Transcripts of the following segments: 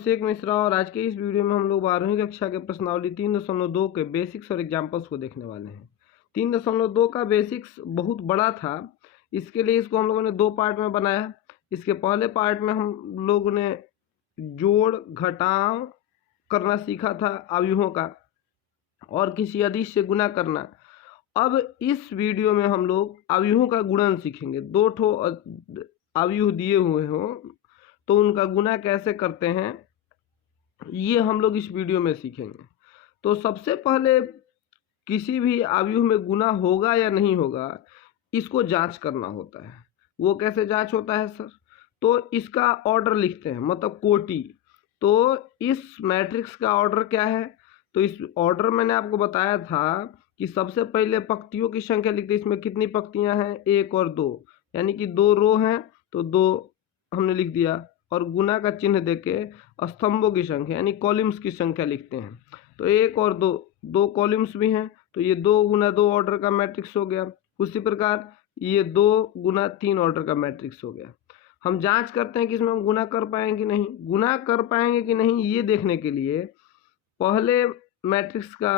अभिषेक मिश्रा और आज के इस वीडियो में हम लोग 12वीं कक्षा के प्रश्नावली 3.2 के बेसिक्स और एग्जाम्पल्स को देखने वाले हैं। 3.2 का बेसिक्स बहुत बड़ा था, इसके लिए इसको हम लोगों ने 2 पार्ट में बनाया। इसके पहले पार्ट में हम लोगों ने जोड़ घटाव करना सीखा था अवयवों का और किसी अदिश से गुना करना। अब इस वीडियो में हम लोग अवयवों का गुणन सीखेंगे। 2 ठो अवयव दिए हुए हों तो उनका गुना कैसे करते हैं ये हम लोग इस वीडियो में सीखेंगे। तो सबसे पहले किसी भी अवयव में गुना होगा या नहीं होगा इसको जांच करना होता है। वो कैसे जांच होता है सर? तो इसका ऑर्डर लिखते हैं, मतलब कोटि। तो इस मैट्रिक्स का ऑर्डर क्या है? तो इस ऑर्डर मैंने आपको बताया था कि सबसे पहले पंक्तियों की संख्या लिखते हैं। इसमें कितनी पंक्तियां हैं? 1 और 2, यानी कि 2 रो हैं तो 2 हमने लिख दिया। और गुना का चिन्ह देके स्तंभों की संख्या यानी कॉलम्स की संख्या लिखते हैं। तो 1 और 2, 2 कॉलम्स भी हैं तो ये 2 गुना 2 ऑर्डर का मैट्रिक्स हो गया। उसी प्रकार ये 2 गुना 3 ऑर्डर का मैट्रिक्स हो गया। हम जांच करते हैं कि इसमें हम गुना कर पाएंगे कि नहीं। गुना कर पाएंगे कि नहीं ये देखने के लिए पहले मैट्रिक्स का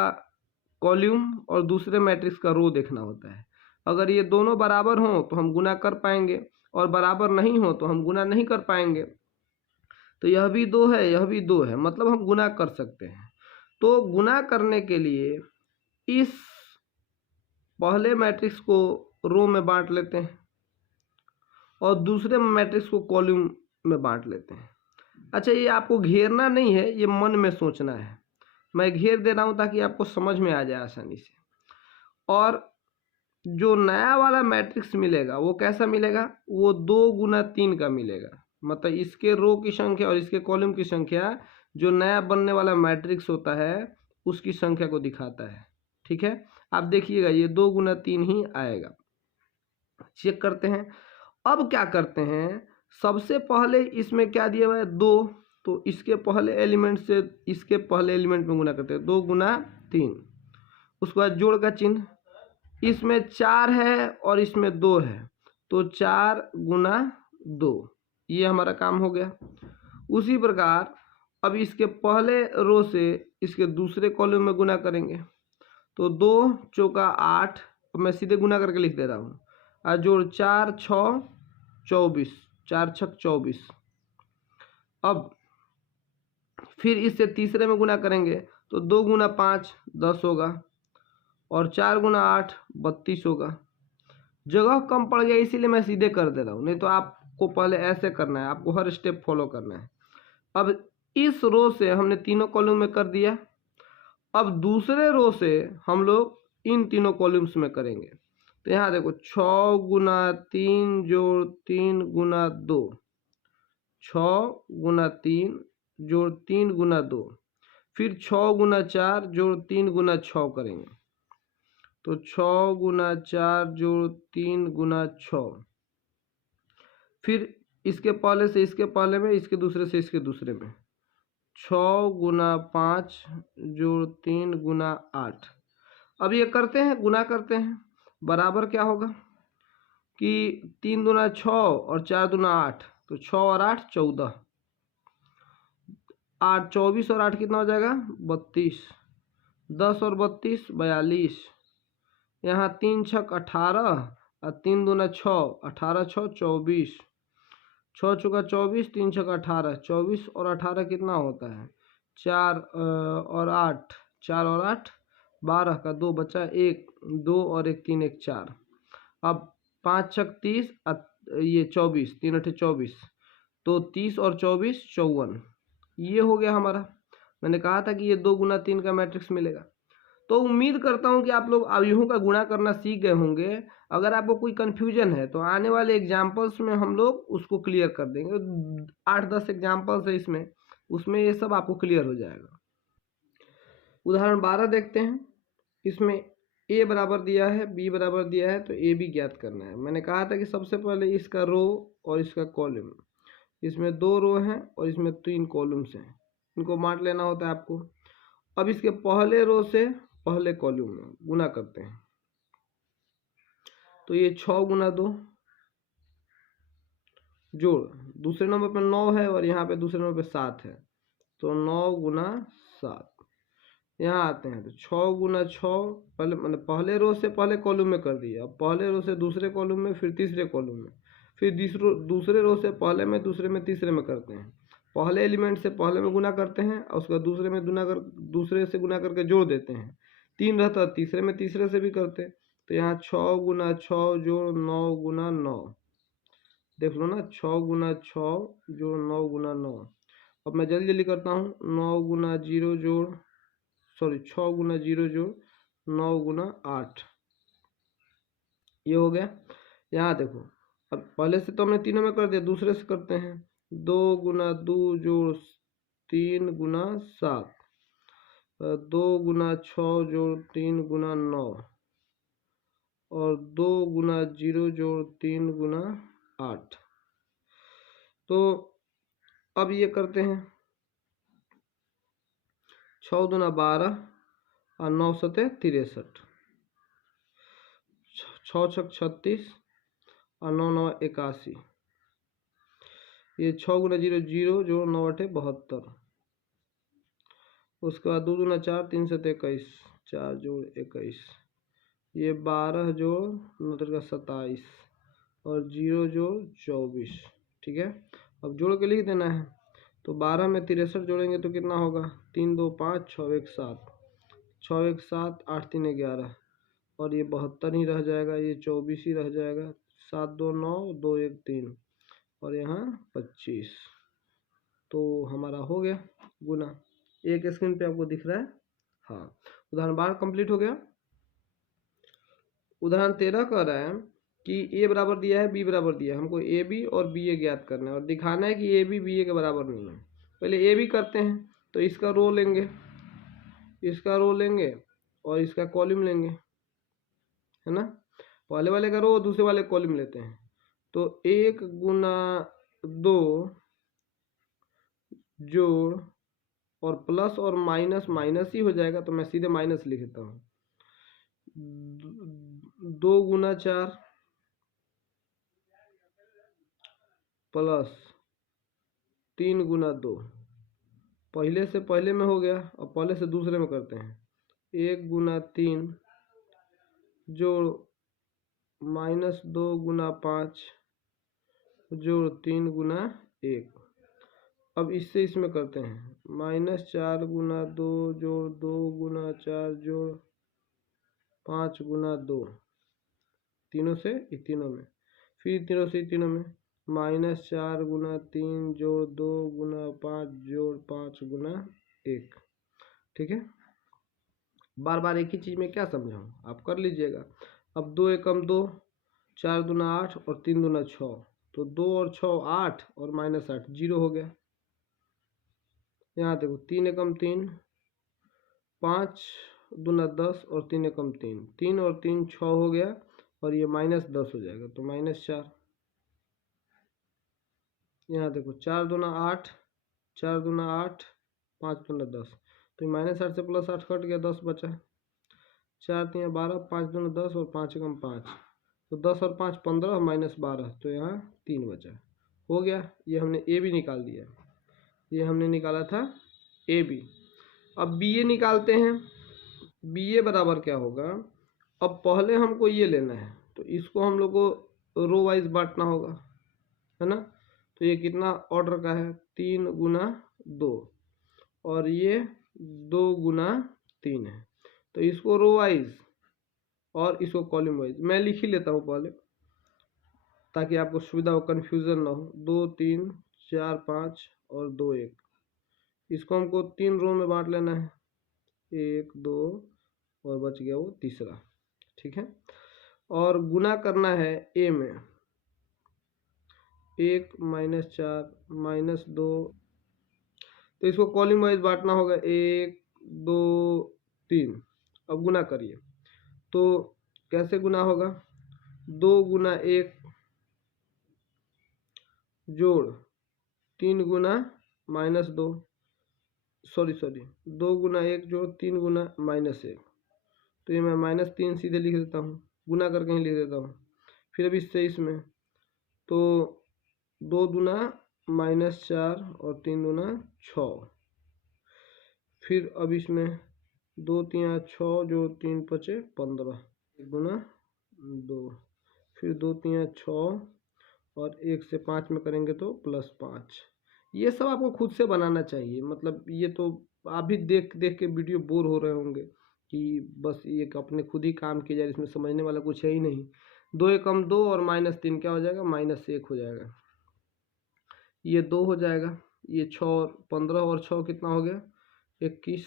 कॉलम और दूसरे मैट्रिक्स का रो देखना होता है। अगर ये दोनों बराबर हों तो हम गुना कर पाएंगे और बराबर नहीं हो तो हम गुना नहीं कर पाएंगे। तो यह भी 2 है, यह भी 2 है, मतलब हम गुना कर सकते हैं। तो गुना करने के लिए इस पहले मैट्रिक्स को रो में बांट लेते हैं और दूसरे मैट्रिक्स को कॉलम में बांट लेते हैं। अच्छा, ये आपको घेरना नहीं है, ये मन में सोचना है। मैं घेर दे रहा हूँ ताकि आपको समझ में आ जाए आसानी से। और जो नया वाला मैट्रिक्स मिलेगा वो कैसा मिलेगा? वो 2 गुना 3 का मिलेगा। मतलब इसके रो की संख्या और इसके कॉलम की संख्या जो नया बनने वाला मैट्रिक्स होता है उसकी संख्या को दिखाता है। ठीक है, आप देखिएगा ये 2 गुना 3 ही आएगा। चेक करते हैं। अब क्या करते हैं, सबसे पहले इसमें क्या दिया हुआ है? 2, तो इसके पहले एलिमेंट से इसके पहले एलिमेंट में गुना करते हैं। 2 गुना 3, उसके बाद जोड़ का चिन्ह। इसमें 4 है और इसमें 2 है तो 4 गुना 2, ये हमारा काम हो गया। उसी प्रकार अब इसके पहले रो से इसके दूसरे कॉलम में गुना करेंगे तो 2 चौका 8, मैं सीधे गुना करके लिख दे रहा हूँ। और जोड़ 4 6 24, 4 6 24। अब फिर इससे तीसरे में गुना करेंगे तो 2 गुना 5 10 होगा और 4 गुना 8 32 होगा। जगह कम पड़ गया इसीलिए मैं सीधे कर दे रहा हूँ, नहीं तो आपको पहले ऐसे करना है, आपको हर स्टेप फॉलो करना है। अब इस रो से हमने तीनों कॉलम में कर दिया। अब दूसरे रो से हम लोग इन तीनों कॉलम्स में करेंगे। तो यहाँ देखो 6 गुना 3 जोड़ 3 गुना 2, 6 गुना 3 जोड़ 3 गुना 2, फिर 6 गुना 4 जोड़ 3 गुना 6 करेंगे तो 6 गुना 4 जोड़ 3 गुना 6। फिर इसके पहले से इसके पहले में, इसके दूसरे से इसके दूसरे में 6 गुना 5 जोड़ 3 गुना 8। अब ये करते हैं, गुना करते हैं, बराबर क्या होगा कि 3 दूना 6 और 4 दूना 8, तो 6 और 8 14, 8 24 और 8 कितना हो जाएगा? 32, 10 और 32 42। यहाँ 3 छक 18 और 3 दूना 6, 18 6 24, 6 चौका 24, 3 छक 18, 24 और 18 कितना होता है? 4 और 8, 4 और 8 12 का 2 बचा 1, 2 और 1 3 1 4। अब 5 छक 30, ये 24, 3 8 24, तो 30 और 24 54। ये हो गया हमारा। मैंने कहा था कि ये 2 गुना 3 का मैट्रिक्स मिलेगा। तो उम्मीद करता हूं कि आप लोग अवयवों का गुणा करना सीख गए होंगे। अगर आपको कोई कन्फ्यूजन है तो आने वाले एग्जाम्पल्स में हम लोग उसको क्लियर कर देंगे। 8-10 एग्जाम्पल्स है इसमें, उसमें ये सब आपको क्लियर हो जाएगा। उदाहरण 12 देखते हैं। इसमें ए बराबर दिया है, बी बराबर दिया है, तो ए बी ज्ञात करना है। मैंने कहा था कि सबसे पहले इसका रो और इसका कॉलम, इसमें 2 रो हैं और इसमें 3 कॉलम्स हैं, इनको बांट लेना होता है आपको। अब इसके पहले रो से पहले कॉलम में गुना करते हैं तो ये 6 गुना 2 जोड़ दूसरे नंबर पे 9 है और यहाँ पे दूसरे नंबर पे 7 है तो 9 गुना 7। यहाँ आते हैं तो 6 गुना 6, पहले मैंने पहले रो से पहले कॉलम में कर दिया, अब पहले रो से दूसरे कॉलम में, फिर तीसरे कॉलम में, फिर दूसरे रो से पहले में, दूसरे में, तीसरे में करते हैं। पहले एलिमेंट से पहले में गुना करते हैं और उसके बाद दूसरे में दूसरे से गुना करके जोड़ देते हैं। 3 रहता तीसरे में तीसरे से भी करते। तो यहाँ 6 गुना 6 जोड़ 9 गुना 9, देख लो ना, 6 गुना 6 जोड़ 9 गुना 9। अब मैं जल्दी जल्दी करता हूँ, 9 गुना 0 जोड़ 6 गुना 0 जोड़ 9 गुना 8, ये हो गया। यहाँ देखो, अब पहले से तो हमने तीनों में कर दिया, दूसरे से करते हैं। 2 गुना 2 जोड़ 3 गुना 7, 2 गुना 6 जोड़ 3 गुना 9, और 2 गुना 0 जोड़ 3 गुना 8। तो अब ये करते हैं, 6 दूना 12 और 9 सते 63, 6 छक 36 और 9 9 81। ये 6 गुना 0 0 जोड़ 9 8 72। उसके बाद 2 दूना 4 3 सते 21, 4 जोड़ 21। ये 12 जोड़ 9 का 27 और 0 जोड़ 24। ठीक है, अब जोड़ के लिख देना है। तो 12 में 63 जोड़ेंगे तो कितना होगा, 3 2 5 6 1 7, 6 1 7 8 3 11, और ये 72 ही रह जाएगा, ये 24 ही रह जाएगा। 7 2 9 2 1 3 और यहाँ 25। तो हमारा हो गया गुना। एक स्क्रीन पे आपको दिख रहा है। हाँ, उदाहरण 12 कंप्लीट हो गया। उदाहरण 13 कह रहा है कि ए बराबर दिया है, बी बराबर दिया है, हमको ए बी और बी ए ज्ञात करना है और दिखाना है कि ए बी बी ए के बराबर नहीं है। पहले ए बी करते हैं, तो इसका रो लेंगे, इसका रो लेंगे और इसका कॉलम लेंगे, है ना। पहले वाले का रो, दूसरे वाले कॉलम लेते हैं। तो 1 गुना 2 जोड़ और प्लस और माइनस माइनस ही हो जाएगा, तो मैं सीधे माइनस लिख देता हूँ। 2 गुना 4 प्लस 3 गुना 2, पहले से पहले में हो गया, और पहले से दूसरे में करते हैं। 1 गुना 3 जोड़ माइनस 2 गुना 5 जोड़ 3 गुना 1। अब इससे इसमें करते हैं, माइनस 4 गुना 2 जोड़ 2 गुना 4 जोड़ 5 गुना 2, तीनों से तीनों में, फिर तीनों से तीनों में, माइनस 4 गुना 3 जोड़ 2 गुना 5 जोड़ 5 गुना 1। ठीक है, बार बार एक ही चीज़ में क्या समझाऊँ, आप कर लीजिएगा। अब 2 एकम 2, 4 दूना 8 और 3 दूना 6, तो 2 और 6 8 और माइनस 8 0 हो गया। यहाँ देखो 3 एकम 3, 5 दूना 10 और 3 एकम 3, 3 और 3 6 हो गया, और ये माइनस 10 हो जाएगा, तो माइनस 4। यहाँ देखो 4 दूना 8, 4 दूना 8, 5 दूना 10, तो माइनस 8 से प्लस 8 कट गया, 10 बचा। 4 3 12, 5 दूना 10 और 5 एकम 5, तो 10 और 5 15 और माइनस 12, तो यहाँ 3 बचा। हो गया, ये हमने ए भी निकाल दिया। ये हमने निकाला था ए बी। अब बी ए निकालते हैं। बी ए बराबर क्या होगा, अब पहले हमको ये लेना है, तो इसको हम लोग को रो वाइज बांटना होगा, है ना। तो ये कितना ऑर्डर का है, 3 गुना 2, और ये 2 गुना 3 है। तो इसको रो वाइज और इसको कॉलम वाइज मैं लिख ही लेता हूँ पहले, ताकि आपको सुविधा हो, कन्फ्यूज़न ना हो। 2 3 4 5 और 2 1, इसको हमको 3 रो में बांट लेना है, 1 2 और बच गया वो तीसरा। ठीक है, और गुना करना है ए में, 1 माइनस 4 माइनस 2, तो इसको कॉलम वाइज बांटना होगा, 1 2 3। अब गुना करिए, तो कैसे गुना होगा, 2 गुना 1 जोड़ 3 गुना माइनस 2, सॉरी 2 गुना 1 जोड़ 3 गुना माइनस 1, तो ये मैं माइनस 3 सीधे लिख देता हूँ, गुना करके ही लिख देता हूँ। फिर अब इससे इसमें, तो 2 दूना माइनस 4 और 3 दूना 6, फिर अब इसमें 2 3 6 जो 3 5 15 गुना 2, फिर 2 3 6 और 1 से 5 में करेंगे तो +5। ये सब आपको खुद से बनाना चाहिए, मतलब ये तो आप भी देख देख के वीडियो बोर हो रहे होंगे कि बस ये अपने खुद ही काम किया जाए, इसमें समझने वाला कुछ है ही नहीं। 2 एकम 2 और -3 क्या हो जाएगा, -1 हो जाएगा। ये 2 हो जाएगा, ये 6 और 15 और 6 कितना हो गया 21,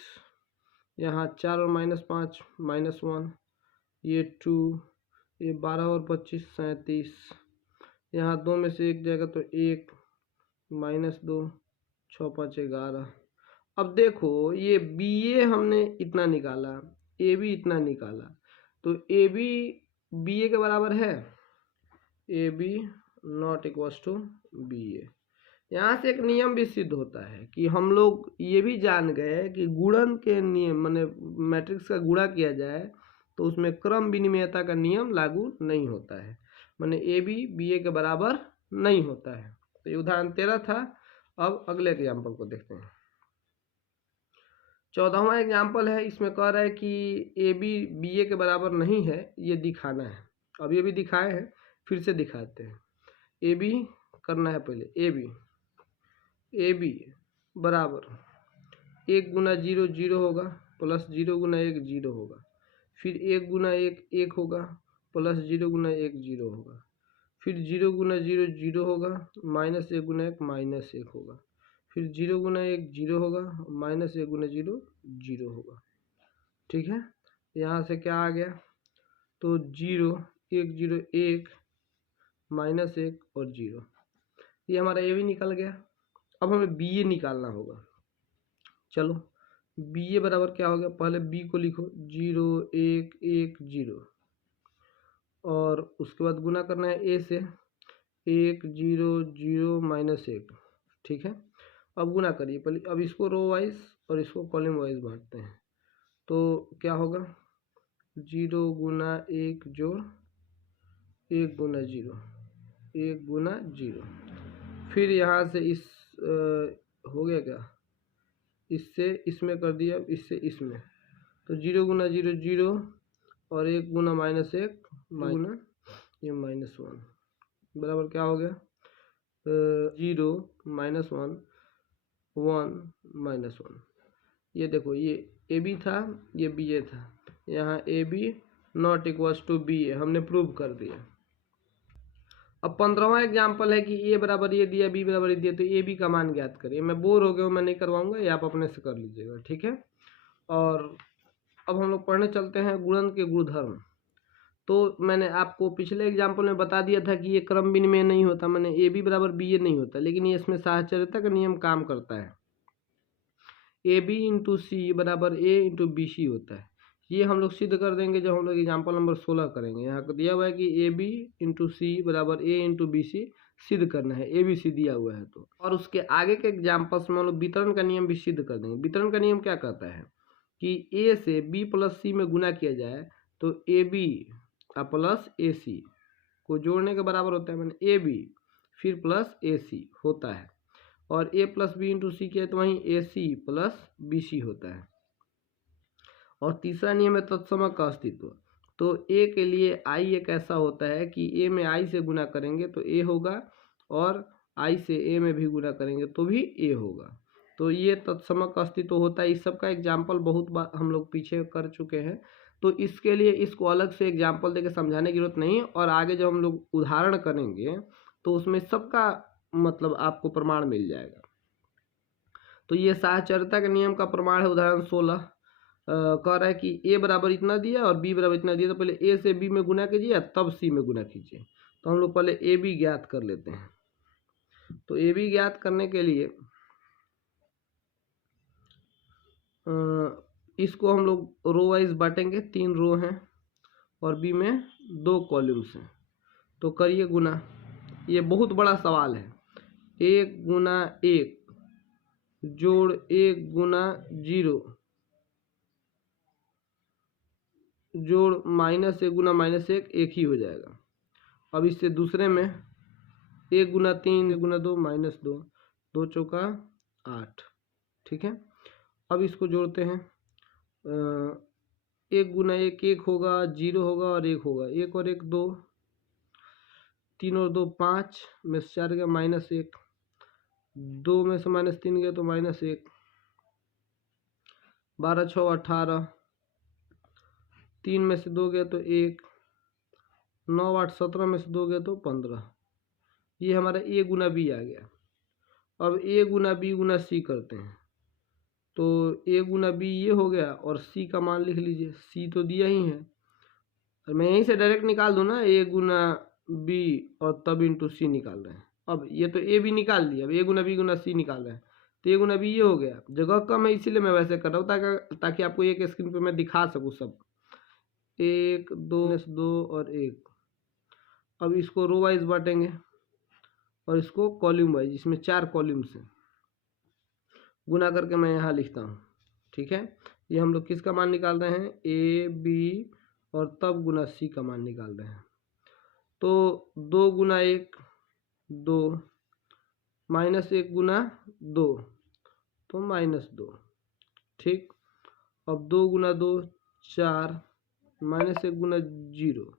यहाँ 4 और -5 -1, ये 2, ये 12 और 25 37, यहाँ 2 में से 1 जाएगा तो 1 -2 6 5 11। अब देखो ये बी ए हमने इतना निकाला, ए बी इतना निकाला, तो ए बी बी ए के बराबर है, A B not equals to B A. यहाँ से एक नियम भी सिद्ध होता है कि हम लोग ये भी जान गए कि गुणन के नियम माने मैट्रिक्स का गुणा किया जाए तो उसमें क्रम विनिमयता का नियम लागू नहीं होता है, माने ए बी ए के बराबर नहीं होता है। तो ये उदाहरण 13 था। अब अगले एग्जाम्पल को देखते हैं। 14वां एग्जाम्पल है, इसमें कह रहा है कि ए बी ए के बराबर नहीं है, ये दिखाना है। अब ये भी दिखाए हैं, फिर से दिखाते हैं। ए बी करना है पहले, ए बी बराबर 1 गुना 0 0 होगा, प्लस 0 गुना 1 0 होगा, फिर 1 गुना 1 1 होगा, प्लस 0 गुना 1 0 होगा, फिर 0 गुना 0 0 होगा, -1 गुना 1 -1 होगा, फिर 0 गुना 1 0 होगा, -1 गुना 0 0 होगा। ठीक है, यहाँ से क्या आ गया, तो 0 1 0 1 -1 और 0, ये हमारा ए भी निकल गया। अब हमें बी ए निकालना होगा। चलो बी ए बराबर क्या हो गया, पहले बी को लिखो 0 1 1 0, और उसके बाद गुना करना है ए से 1 0 0 -1। ठीक है, अब गुना करिए पहले, अब इसको रो वाइज और इसको कॉलम वाइज बांटते हैं, तो क्या होगा 0 गुना 1 जोड़ 1 गुना 0 1 गुना 0, फिर यहाँ से इस हो गया क्या, इससे इसमें कर दिया, इससे इसमें, तो 0 गुना 0 0 और 1 गुना -1 गुना ये -1 बराबर क्या हो गया 0 -1 1 -1। ये देखो ये ए बी था, ये बी ए था, यहाँ A B not equals to B A हमने प्रूव कर दिया। अब 15वां एग्जाम्पल है कि ए बराबर ये दिया, बी बराबर ये दिया, तो ए बी का मान ज्ञात करिए। मैं बोर हो गया हूँ, मैं नहीं करवाऊंगा, ये आप अपने से कर लीजिएगा। ठीक है, और अब हम लोग पढ़ने चलते हैं गुणन के गुणधर्म। तो मैंने आपको पिछले एग्जाम्पल में बता दिया था कि ये क्रम विनिमय नहीं होता, मैंने ए बी बराबर बी ए नहीं होता, लेकिन ये इसमें साहचर्यता का नियम काम करता है। ए बी इंटू सी बराबर ए इंटू बी सी होता है। ये हम लोग सिद्ध कर देंगे जब हम लोग एग्जाम्पल नंबर 16 करेंगे। यहाँ दिया हुआ है कि ए बी इंटू सी बराबर ए इंटू बी सी सिद्ध करना है, ए बी सी दिया हुआ है तो। और उसके आगे के एग्जाम्पल्स में हम लोग वितरण का नियम भी सिद्ध कर देंगे। वितरण का नियम क्या कहता है कि ए से बी प्लस सी में गुना किया जाए तो ए बी प्लस ए सी को जोड़ने के बराबर होता है, मैंने ए बी फिर प्लस ए सी होता है, और ए प्लस बी इंटू सी किया तो वहीं ए सी प्लस बी सी होता है। और तीसरा नियम है तत्समक का अस्तित्व। तो ए के लिए आई एक ऐसा होता है कि ए में आई से गुना करेंगे तो ए होगा, और आई से ए में भी गुना करेंगे तो भी ए होगा। तो ये तत्समक का अस्तित्व होता है। इस सब का एग्जाम्पल बहुत बार हम लोग पीछे कर चुके हैं, तो इसके लिए इसको अलग से एग्जाम्पल देके समझाने की जरूरत नहीं है। और आगे जब हम लोग उदाहरण करेंगे तो उसमें सबका मतलब आपको प्रमाण मिल जाएगा। तो ये साहचर्यता के नियम का प्रमाण है। उदाहरण 16 कह रहा है कि ए बराबर इतना दिया और बी बराबर इतना दिया, तो पहले ए से बी में गुना कीजिए तब सी में गुना कीजिए। तो हम लोग पहले ए बी ज्ञात कर लेते हैं। तो ए बी ज्ञात करने के लिए इसको हम लोग रो वाइज बांटेंगे, 3 रो हैं और बी में 2 कॉलम्स हैं। तो करिए गुना, ये बहुत बड़ा सवाल है। 1 गुना 1 जोड़ 1 गुना 0 जोड़ -1 गुना -1 एक ही हो जाएगा। अब इससे दूसरे में 1 गुना 3 1 गुना 2 -2 2 चौका 8। ठीक है, अब इसको जोड़ते हैं। 1 गुना 1 1 होगा, 0 होगा और 1 होगा। 1 और 1 2, 3 और 2 5 में से 4 गया -1, 2 में से -3 गया तो -1, 12 6 18, 3 में से 2 गया तो 1, 9 8 17 में से 2 गया तो 15। ये हमारा a गुना b आ गया। अब a Guna b Guna c करते हैं, तो a गुना b ये हो गया और c का मान लिख लीजिए। c तो दिया ही है, और मैं यहीं से डायरेक्ट निकाल दूँ ना, a गुना b और तब इंटू c निकाल रहे हैं। अब ये तो a भी निकाल दिया, अब a Guna b Guna c निकाल रहे हैं, तो a गुना b ये हो गया। जगह कम है इसीलिए मैं वैसे कर रहा हूँ, ताकि आपको एक स्क्रीन पे मैं दिखा सकूँ सब। 1 2 2 और 1। अब इसको रो वाइज बांटेंगे और इसको कॉलम वाइज, इसमें 4 कॉलम्स हैं, गुना करके मैं यहाँ लिखता हूँ। ठीक है, ये हम लोग किसका मान निकाल रहे हैं, a b और तब गुना c का मान निकाल रहे हैं। तो 2 गुना 1 2, -1 गुना 2 तो -2। ठीक, अब 2 गुना 2 4, -1 गुना 0,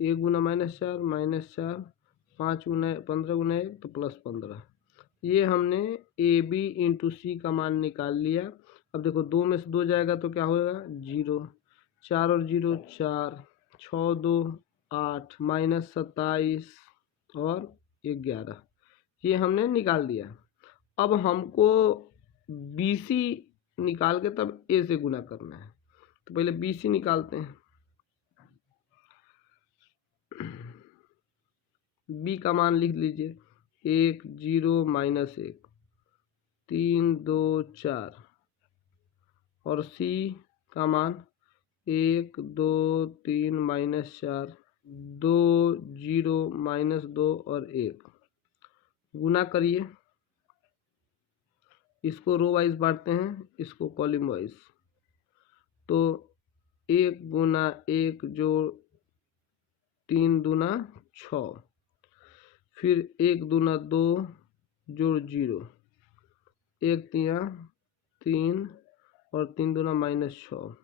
1 गुना -4 -4, 5 गुना 15 गुना 1 तो +15। ये हमने ए बी इंटू सी का मान निकाल लिया। अब देखो 2 में से 2 जाएगा तो क्या होगा 0, 4 और 0 4, 6 2 8, -27 और 11, ये हमने निकाल दिया। अब हमको बी सी निकाल के तब ए से गुना करना है, तो पहले बी सी निकालते हैं। बी का मान लिख लीजिए 1 0 -1, 3 2 4 और सी का मान 1 2 3 -4, 2 0 -2 और 1। गुना करिए, इसको रो वाइज बांटते हैं, इसको कॉलम वाइज। तो 1 गुना 1 जोड़ 3 दूना 6, फिर 1 दूना 2 जोड़ 0, 1 तिया 3 और 3 दूना -6,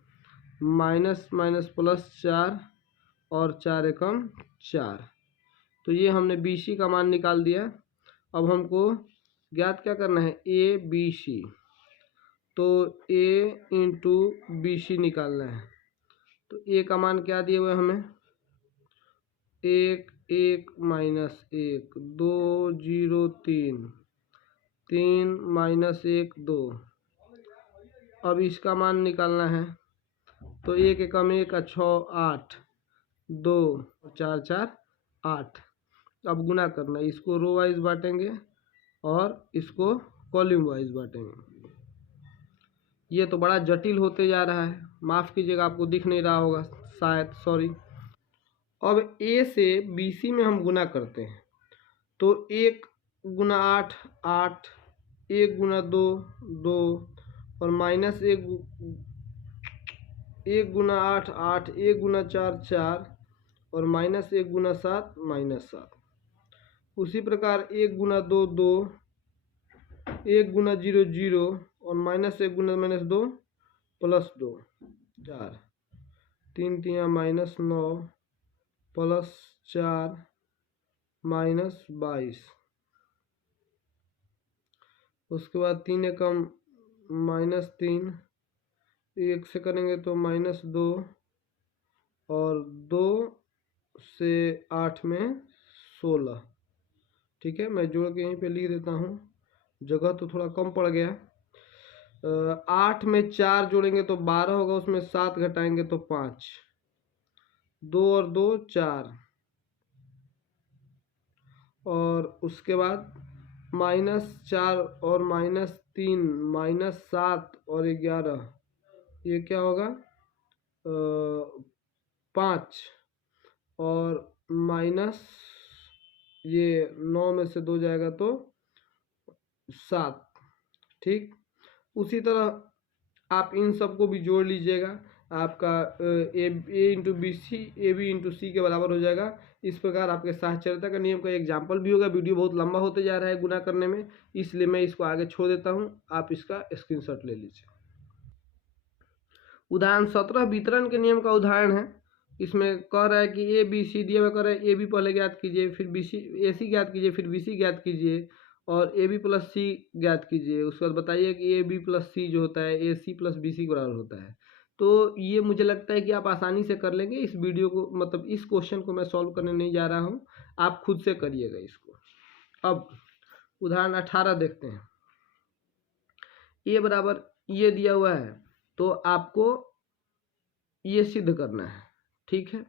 माइनस माइनस प्लस 4 और 4 एकम 4। तो ये हमने बी सी का मान निकाल दिया। अब हमको ज्ञात क्या करना है, ए बी सी। तो ए इंटू बी सी निकालना है। तो ए का मान क्या दिए हुए हमें, 1 1 -1, 2 0 3, 3 -1 2। अब इसका मान निकालना है, तो 1 एकम 1 6 8, 2 4 4 8। अब गुना करना है, इसको रो वाइज बांटेंगे और इसको कॉलम वाइज बांटेंगे। ये तो बड़ा जटिल होते जा रहा है, माफ़ कीजिएगा आपको दिख नहीं रहा होगा शायद, सॉरी। अब ए से बी सी में हम गुना करते हैं, तो 1 गुना 8 8, 1 गुना 2 2 और -1 गुना 8 8, 1 गुना 4 4 और -1 गुना 7 -7। उसी प्रकार 1 गुना 2 2, 1 गुना 0 0 और -1 गुना -2 +2 4, 3 तिया -9 +4 -22। उसके बाद 3 एकम -3, 1 से करेंगे तो -2 और 2 से 8 में 16। ठीक है, मैं जोड़ के यहीं पे लिख देता हूँ, जगह तो थोड़ा कम पड़ गया। 8 में 4 जोड़ेंगे तो 12 होगा, उसमें 7 घटाएंगे तो 5, 2 और 2 4 और उसके बाद -4 और -3 -7 और 11, ये क्या होगा 5 और माइनस ये 9 में से 2 जाएगा तो 7। ठीक, उसी तरह आप इन सबको भी जोड़ लीजिएगा। आपका A into B C A B into C के बराबर हो जाएगा। इस प्रकार आपके साहचर्यता का नियम का एग्जाम्पल भी होगा। वीडियो बहुत लंबा होते जा रहा है गुना करने में, इसलिए मैं इसको आगे छोड़ देता हूँ, आप इसका स्क्रीनशॉट ले लीजिए। उदाहरण 17 वितरण के नियम का उदाहरण है। इसमें कह रहा है कि ए बी सी दिया हुआ, कह रहा है ए बी पहले ज्ञात कीजिए, फिर बी सी ए सी ज्ञात कीजिए, फिर बी सी ज्ञात कीजिए और ए बी प्लस सी ज्ञात कीजिए। उसके बाद बताइए कि ए बी प्लस सी जो होता है ए सी प्लस बी सी के बराबर होता है। तो ये मुझे लगता है कि आप आसानी से कर लेंगे। इस वीडियो को मतलब इस क्वेश्चन को मैं सॉल्व करने नहीं जा रहा हूँ, आप खुद से करिएगा इसको। अब उदाहरण 18 देखते हैं। ए बराबर ये दिया हुआ है, तो आपको ये सिद्ध करना है, ठीक है।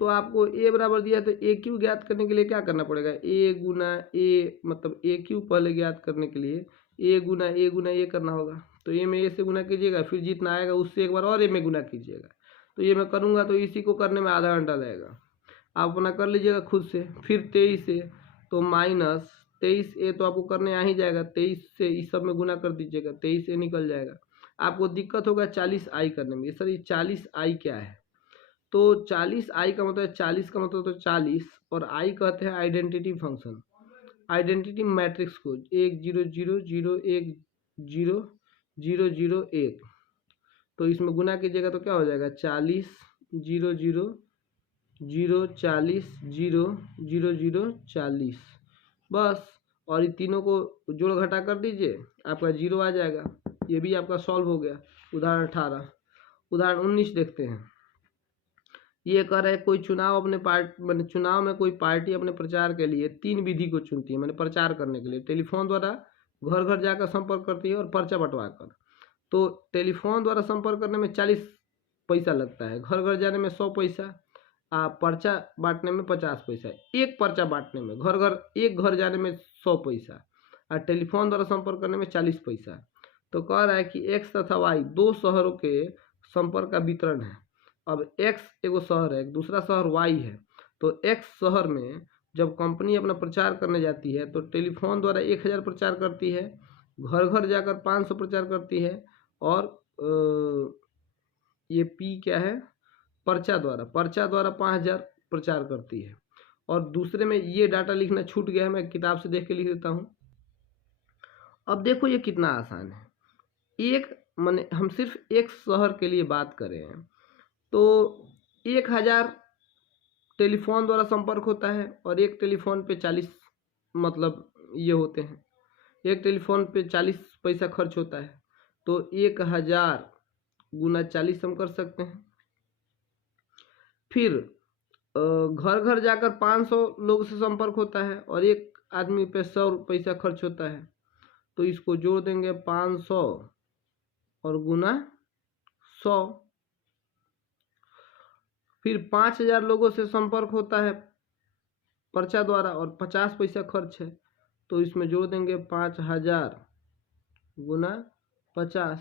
तो आपको ए बराबर दिया है, तो ए क्यू ज्ञात करने के लिए क्या करना पड़ेगा, ए गुना ए, मतलब ए क्यू पहले ज्ञात करने के लिए ए गुना ए करना होगा। तो ए में ए से गुना कीजिएगा, फिर जितना आएगा उससे एक बार और ए में गुना कीजिएगा। तो ये मैं करूँगा तो इसी को करने में आधा घंटा लगेगा, आप अपना कर लीजिएगा खुद से। फिर 23 से तो माइनस 23 ए तो आपको करने आ ही जाएगा, 23 से इस सब में गुना कर दीजिएगा, 23 ए निकल जाएगा। आपको दिक्कत होगा 40 आई करने में। सर ये 40 आई क्या है, तो 40 आई का मतलब 40 का मतलब तो 40 और आई कहते हैं आइडेंटिटी फंक्शन, आइडेंटिटी मैट्रिक्स को 1 0 0 0 1 0 0 0 1। तो इसमें गुना कीजिएगा तो क्या हो जाएगा 40 0 0 0 40 0 0 0 40 बस। और ये तीनों को जोड़ घटा कर दीजिए, आपका 0 आ जाएगा। ये भी आपका सॉल्व हो गया उदाहरण 18। उदाहरण 19 देखते हैं। ये कह रहा है कोई चुनाव अपने मैंने चुनाव में कोई पार्टी अपने प्रचार के लिए 3 विधि को चुनती है। मैंने प्रचार करने के लिए टेलीफोन द्वारा, घर घर जाकर संपर्क करती है और पर्चा बंटवा कर। तो टेलीफोन द्वारा संपर्क करने में 40 पैसा लगता है, घर घर जाने में 100 पैसा, पर्चा बांटने में 50 पैसा, एक पर्चा बांटने में घर घर एक घर जाने में 100 पैसा और टेलीफोन द्वारा संपर्क करने में 40 पैसा। तो कह रहा है कि एक्स तथा वाई दो शहरों के संपर्क का वितरण है। अब एक्स एगो शहर है, एक दूसरा शहर वाई है। तो एक्स शहर में जब कंपनी अपना प्रचार करने जाती है तो टेलीफोन द्वारा 1000 प्रचार करती है, घर घर जाकर 500 प्रचार करती है और ये पी क्या है, पर्चा द्वारा 5000 प्रचार करती है। और दूसरे में ये डाटा लिखना छूट गया है, मैं किताब से देख के लिख देता हूँ। अब देखो ये कितना आसान है। एक माने हम सिर्फ एक शहर के लिए बात करें तो 1000 टेलीफोन द्वारा संपर्क होता है और एक टेलीफोन पे 40 मतलब ये होते हैं, एक टेलीफोन पे 40 पैसा खर्च होता है। तो 1000 गुना 40 हम कर सकते हैं। फिर घर घर जाकर 500 लोग से संपर्क होता है और एक आदमी पे 100 पैसा खर्च होता है। तो इसको जोड़ देंगे 500 और गुना 100। फिर 5000 लोगों से संपर्क होता है पर्चा द्वारा और 50 पैसा खर्च है। तो इसमें जोड़ देंगे 5000 गुना 50।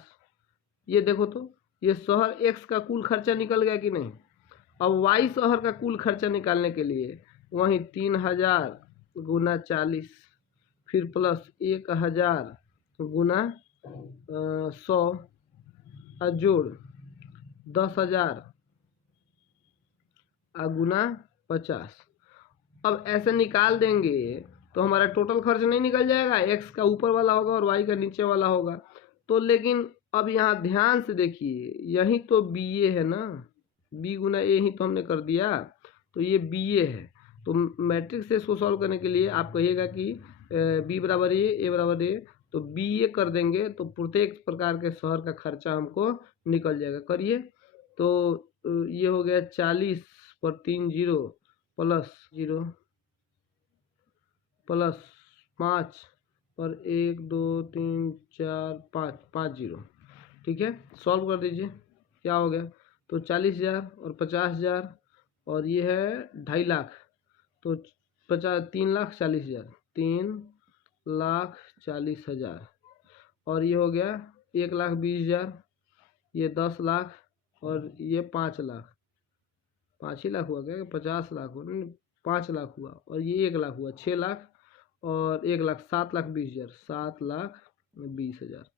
ये देखो तो ये शहर एक्स का कुल खर्चा निकल गया कि नहीं। अब वाई शहर का कुल खर्चा निकालने के लिए वहीं 3000 गुना 40 फिर प्लस 1000 गुना 100 और जोड़ 10,000 गुना 50। अब ऐसे निकाल देंगे तो हमारा टोटल खर्च नहीं निकल जाएगा, एक्स का ऊपर वाला होगा और वाई का नीचे वाला होगा। तो लेकिन अब यहाँ ध्यान से देखिए, यही तो बी ए है ना, बी गुना ए ही तो हमने कर दिया, तो ये बी ए है। तो मैट्रिक्स से इसको सॉल्व करने के लिए आप कहिएगा कि बी बराबर ए बराबर ए, तो बी ए कर देंगे तो प्रत्येक प्रकार के शहर का खर्चा हमको निकल जाएगा। करिए तो ये हो गया 40 पर 3 0 प्लस 0 प्लस 5 पर 1 2 3 4 5 5 0। ठीक है, सॉल्व कर दीजिए क्या हो गया। तो 40,000 और 50,000 और ये है 2.5 लाख, तो 3,40,000 3,40,000 और ये हो गया 1,20,000, ये 10 लाख और ये 5 लाख, 5 ही लाख हुआ क्या, 50 लाख हुआ नहीं, 5 लाख हुआ और ये 1 लाख हुआ, 6 लाख और 1 लाख 7,20,000 7,20,000।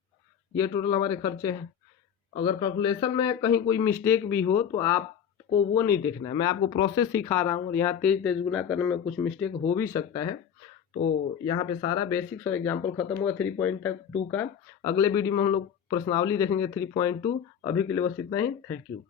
ये टोटल हमारे खर्चे हैं। अगर कैलकुलेशन में कहीं कोई मिस्टेक भी हो तो आपको वो नहीं देखना है, मैं आपको प्रोसेस सिखा रहा हूँ और यहाँ तेज तेज गुना करने में कुछ मिस्टेक हो भी सकता है। तो यहाँ पे सारा बेसिक्स और एग्जाम्पल खत्म हुआ 3.2 का। अगले वीडियो में हम लोग प्रश्नावली देखेंगे 3.2। अभी के लिए बस इतना ही। Thank you.